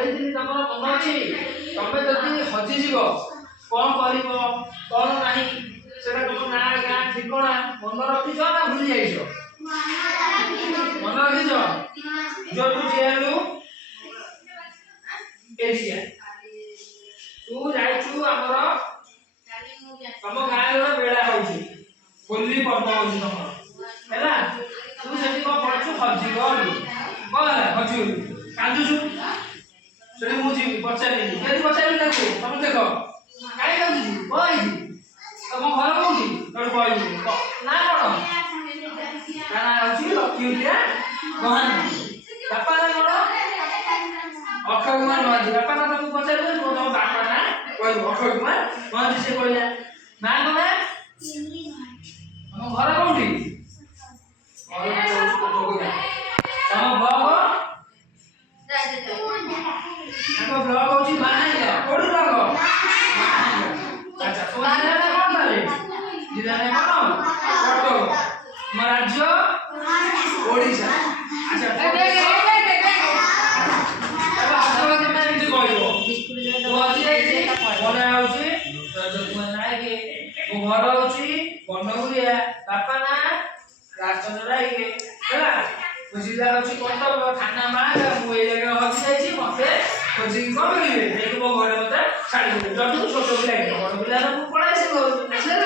ପଢେଇଥିଲି ତମର ମନ ଅଛି ତମେ ଯଦି ହଜିଯିବ କଣ କରିବ କଣ ନାହିଁ ସେଟା ତମ ନାଁ ଗାଁ ଠିକଣା ମନେ ରଖିଛ ନା ଭୁଲି ଯାଇଛ? ମନେ ରଖିଛ? ଯୋଉ ଯେଲୁ ଏସିଆ ତୁ ଯାଇଛୁ ଆମର ତମ ଗାଁରେ ଗୋଟେ ବେଳା ହଉଛି ହୋଲି ପର୍ବ ହଉଛି ତମର ହେଲା ତୁ ସେଠି କଣ ପଢୁଛୁ ହଜିଗଲୁ କଣ ହେଲା ହଜିଗଲୁ କାନ୍ଦୁଛୁ ସେଠି ମୁଁ ଯିବି ପଚାରିବି କେମିତି ପଚାରିବି ତାକୁ ତମେ ଦେଖ କାଇଁ କାନ୍ଦୁଛୁ କଣ ହେଇଛି ତମ ଘର କୋଉଠି ତମେ କହିବୁ ନା କଣ ତା ନାଁ ହଉଛି ଲକ୍ଷ୍ମୀପ୍ରିୟା ମହାନ୍ତି ବାପା ନା କଣ ଅକ୍ଷୟ କୁମାର ମହାନ୍ତି ବାପା ନା ତମକୁ ପଚାରିବ ତମ ବାପା ନା କହିବୁ ଅକ୍ଷୟ କୁମାର ମହାନ୍ତି ସେ କହିଲା ନା କଣ ତମ ଘର କୋଉଠି ତମ ବ୍ଲକ ତାଙ୍କ ବ୍ଲକ ହଉଛି ମାହାଙ୍ଗା କୋଉଠି ବ୍ଲକ ଆଚ୍ଛା ତମ ଜିଲ୍ଲା ନା କଣ ତାହେଲେ ଜିଲ୍ଲା ନା କଣ କଟକ ତମ ରାଜ୍ୟ ଓଡ଼ିଶା ଆଚ୍ଛା ମୋ ଘର ହଉଛି ବନଗୁରିଆ ବାପା ନା ରାଜଚନ୍ଦ୍ର ରାଇକେ ହେଲା ମୋ ଜିଲ୍ଲା ହଉଛି କଟକ ଥାନା ମାହାଙ୍ଗା ମୁଁ ଏଇ ଜାଗାରେ ହଜି ଯାଇଛି ମତେ ଖୋଜିକି କଣ କରିବେ ଯାଇକି ମୋ ଘରେ ମତେ ଛାଡ଼ିଦେବେ ଯଦି ଛୋଟ ପିଲା ବଡ଼ ପିଲା ମୁଁ ପଳାଇ ଆସିବ ଆସିଲା